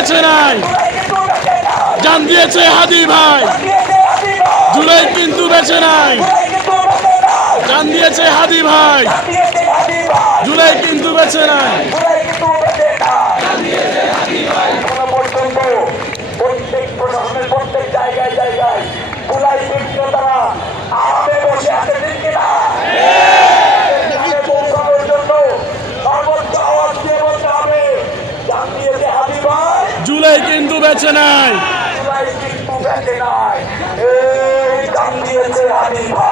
বেঁচে নাই, জান দিয়েছে হাদি ভাই। জুলাই কিন্তু বেঁচে নাই, জান দিয়েছে হাদি ভাই। জুলাই কিন্তু বেঁচে নাই। প্রত্যেক প্রশাসনের প্রত্যেক জায়গায় জায়গায় জুলাই বিক্রেতারা আরামে বসে আছে, ঠিক কিনা? পৌঁছানোর জন্য সর্বোচ্চ আওয়াজ দিয়ে বলতে হবে, জান দিয়েছে হাদি ভাই। জুলাই কিন্তু বেঁচে নাই, জুলাই কিন্তু বেঁচে নাই, এই জান দিয়েছে হাদি ভাই।